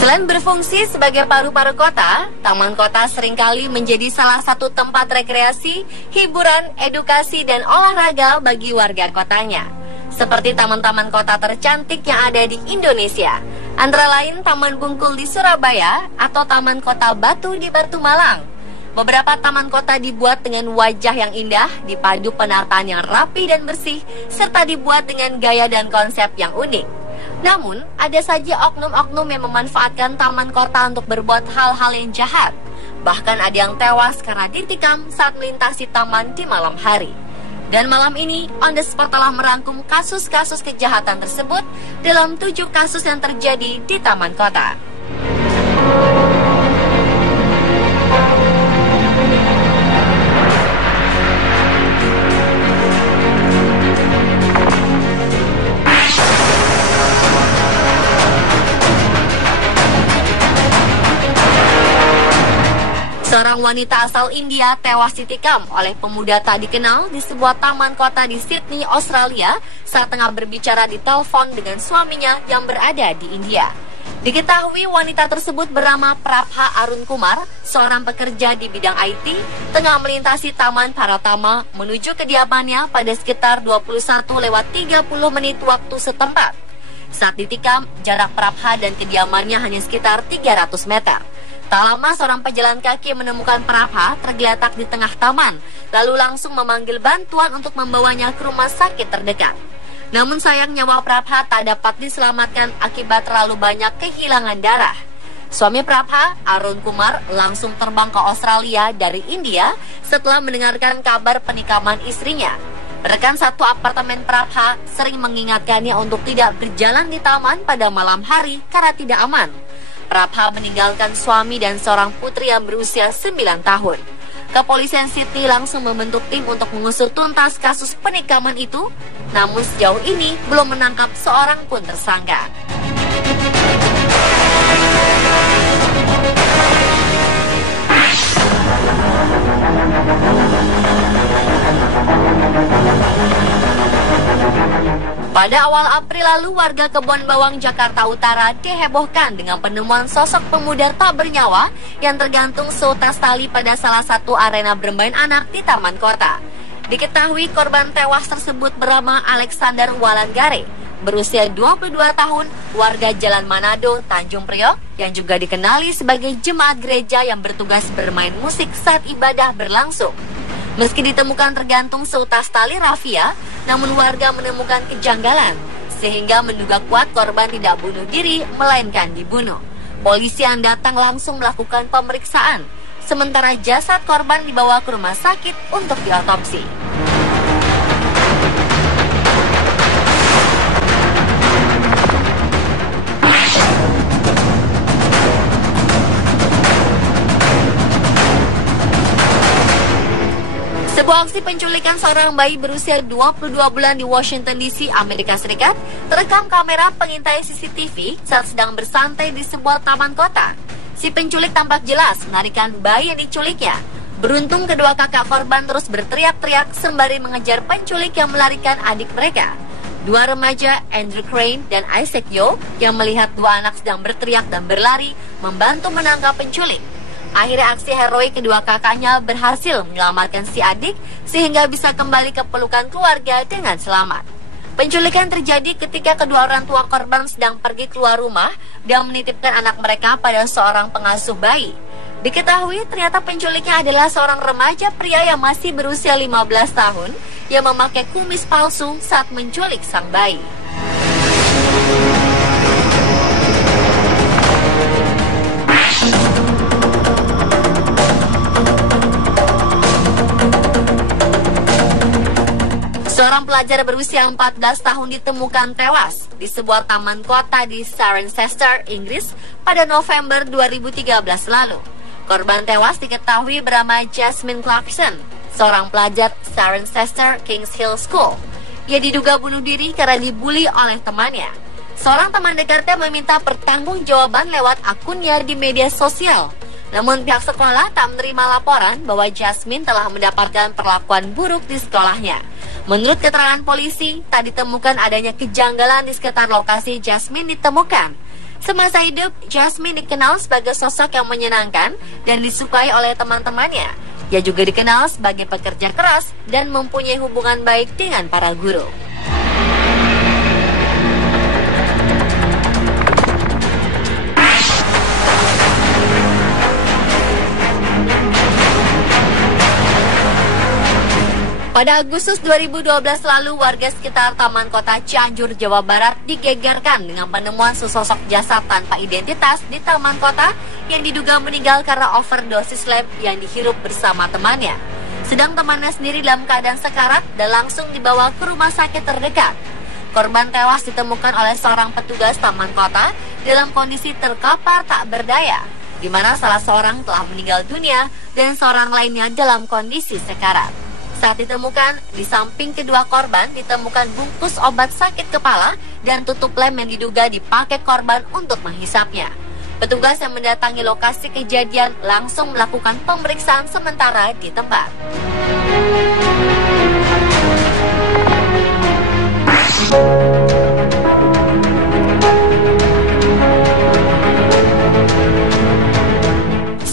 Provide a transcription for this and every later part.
Selain berfungsi sebagai paru-paru kota, taman kota seringkali menjadi salah satu tempat rekreasi, hiburan, edukasi, dan olahraga bagi warga kotanya. Seperti taman-taman kota tercantik yang ada di Indonesia, antara lain Taman Bungkul di Surabaya atau Taman Kota Batu di Batu Malang. Beberapa taman kota dibuat dengan wajah yang indah, dipadu penataan yang rapi dan bersih, serta dibuat dengan gaya dan konsep yang unik. Namun, ada saja oknum-oknum yang memanfaatkan taman kota untuk berbuat hal-hal yang jahat. Bahkan ada yang tewas karena ditikam saat melintasi taman di malam hari. Dan malam ini, On The Spot telah merangkum kasus-kasus kejahatan tersebut dalam 7 kasus yang terjadi di taman kota. Seorang wanita asal India tewas ditikam oleh pemuda tak dikenal di sebuah taman kota di Sydney, Australia saat tengah berbicara di telepon dengan suaminya yang berada di India. Diketahui wanita tersebut bernama Prabha Arun Kumar, seorang pekerja di bidang IT, tengah melintasi Taman Paratama menuju kediamannya pada sekitar 21:30 waktu setempat. Saat ditikam, jarak Prabha dan kediamannya hanya sekitar 300 meter. Tak lama seorang pejalan kaki menemukan Prabha tergeletak di tengah taman, lalu langsung memanggil bantuan untuk membawanya ke rumah sakit terdekat. Namun sayang nyawa Prabha tak dapat diselamatkan akibat terlalu banyak kehilangan darah. Suami Prabha, Arun Kumar, langsung terbang ke Australia dari India setelah mendengarkan kabar penikaman istrinya. Rekan satu apartemen Prabha sering mengingatkannya untuk tidak berjalan di taman pada malam hari karena tidak aman. Prabha meninggalkan suami dan seorang putri yang berusia 9 tahun. Kepolisian Sydney langsung membentuk tim untuk mengusut tuntas kasus penikaman itu, namun sejauh ini belum menangkap seorang pun tersangka. Pada awal April lalu, warga Kebon Bawang, Jakarta Utara dihebohkan dengan penemuan sosok pemuda tak bernyawa yang tergantung seutas tali pada salah satu arena bermain anak di taman kota. Diketahui korban tewas tersebut bernama Alexander Walanggare, berusia 22 tahun, warga Jalan Manado, Tanjung Priok, yang juga dikenali sebagai jemaat gereja yang bertugas bermain musik saat ibadah berlangsung. Meski ditemukan tergantung seutas tali rafia, namun warga menemukan kejanggalan, sehingga menduga kuat korban tidak bunuh diri, melainkan dibunuh. Polisi yang datang langsung melakukan pemeriksaan, sementara jasad korban dibawa ke rumah sakit untuk diotopsi. Sebuah aksi penculikan seorang bayi berusia 22 bulan di Washington DC, Amerika Serikat, terekam kamera pengintai CCTV saat sedang bersantai di sebuah taman kota. Si penculik tampak jelas menarikan bayi yang diculiknya. Beruntung kedua kakak korban terus berteriak-teriak sembari mengejar penculik yang melarikan adik mereka. Dua remaja, Andrew Crane dan Isaac Yo, yang melihat dua anak sedang berteriak dan berlari, membantu menangkap penculik. Akhirnya aksi heroik kedua kakaknya berhasil menyelamatkan si adik sehingga bisa kembali ke pelukan keluarga dengan selamat. Penculikan terjadi ketika kedua orang tua korban sedang pergi keluar rumah dan menitipkan anak mereka pada seorang pengasuh bayi. Diketahui ternyata penculiknya adalah seorang remaja pria yang masih berusia 15 tahun yang memakai kumis palsu saat menculik sang bayi. Seorang pelajar berusia 14 tahun ditemukan tewas di sebuah taman kota di Cirencester, Inggris pada November 2013 lalu. Korban tewas diketahui bernama Jasmine Clarkson, seorang pelajar Cirencester Kings Hill School. Ia diduga bunuh diri karena dibully oleh temannya. Seorang teman dekatnya meminta pertanggungjawaban lewat akunnya di media sosial. Namun pihak sekolah tak menerima laporan bahwa Jasmine telah mendapatkan perlakuan buruk di sekolahnya. Menurut keterangan polisi, tak ditemukan adanya kejanggalan di sekitar lokasi Jasmine ditemukan. Semasa hidup, Jasmine dikenal sebagai sosok yang menyenangkan dan disukai oleh teman-temannya. Ia juga dikenal sebagai pekerja keras dan mempunyai hubungan baik dengan para guru. Pada Agustus 2012 lalu, warga sekitar Taman Kota Cianjur, Jawa Barat digegerkan dengan penemuan sesosok jasad tanpa identitas di Taman Kota yang diduga meninggal karena overdosis lab yang dihirup bersama temannya. Sedang temannya sendiri dalam keadaan sekarat dan langsung dibawa ke rumah sakit terdekat. Korban tewas ditemukan oleh seorang petugas Taman Kota dalam kondisi terkapar tak berdaya, di mana salah seorang telah meninggal dunia dan seorang lainnya dalam kondisi sekarat. Saat ditemukan, di samping kedua korban ditemukan bungkus obat sakit kepala dan tutup lem yang diduga dipakai korban untuk menghisapnya. Petugas yang mendatangi lokasi kejadian langsung melakukan pemeriksaan sementara di tempat.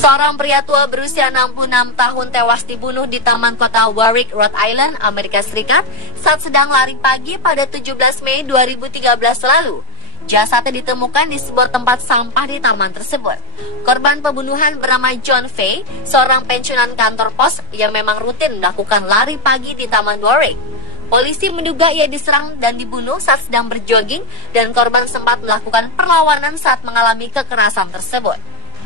Seorang pria tua berusia 66 tahun tewas dibunuh di Taman Kota Warwick, Rhode Island, Amerika Serikat saat sedang lari pagi pada 17 Mei 2013 lalu. Jasadnya ditemukan di sebuah tempat sampah di taman tersebut. Korban pembunuhan bernama John Fay, seorang pensiunan kantor pos yang memang rutin melakukan lari pagi di Taman Warwick. Polisi menduga ia diserang dan dibunuh saat sedang berjogging dan korban sempat melakukan perlawanan saat mengalami kekerasan tersebut.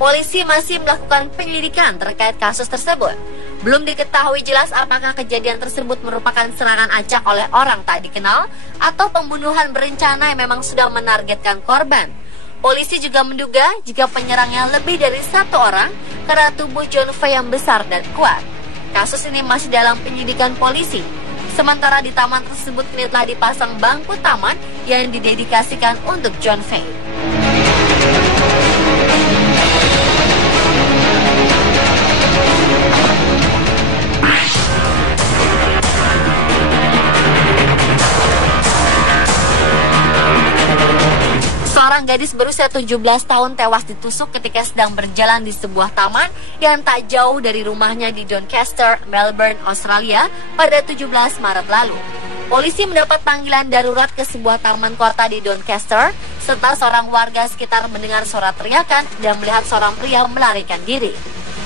Polisi masih melakukan penyelidikan terkait kasus tersebut. Belum diketahui jelas apakah kejadian tersebut merupakan serangan acak oleh orang tak dikenal atau pembunuhan berencana yang memang sudah menargetkan korban. Polisi juga menduga jika penyerangnya lebih dari satu orang karena tubuh John Fay yang besar dan kuat. Kasus ini masih dalam penyelidikan polisi. Sementara di taman tersebut kini telah dipasang bangku taman yang didedikasikan untuk John Fay. Seorang gadis berusia 17 tahun tewas ditusuk ketika sedang berjalan di sebuah taman yang tak jauh dari rumahnya di Doncaster, Melbourne, Australia pada 17 Maret lalu. Polisi mendapat panggilan darurat ke sebuah taman kota di Doncaster serta seorang warga sekitar mendengar suara teriakan dan melihat seorang pria melarikan diri.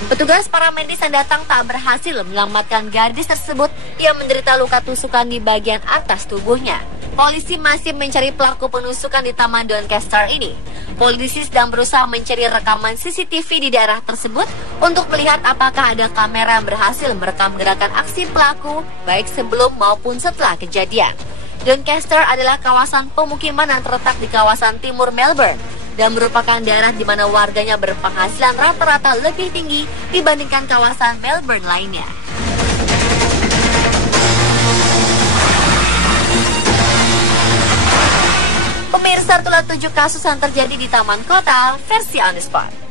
Petugas paramedis yang datang tak berhasil menyelamatkan gadis tersebut yang menderita luka tusukan di bagian atas tubuhnya. Polisi masih mencari pelaku penusukan di Taman Doncaster ini. Polisi sedang berusaha mencari rekaman CCTV di daerah tersebut untuk melihat apakah ada kamera yang berhasil merekam gerakan aksi pelaku baik sebelum maupun setelah kejadian. Doncaster adalah kawasan pemukiman yang terletak di kawasan timur Melbourne dan merupakan daerah di mana warganya berpenghasilan rata-rata lebih tinggi dibandingkan kawasan Melbourne lainnya. Pemirsa, itulah 7 kasus yang terjadi di Taman Kota versi On The Spot.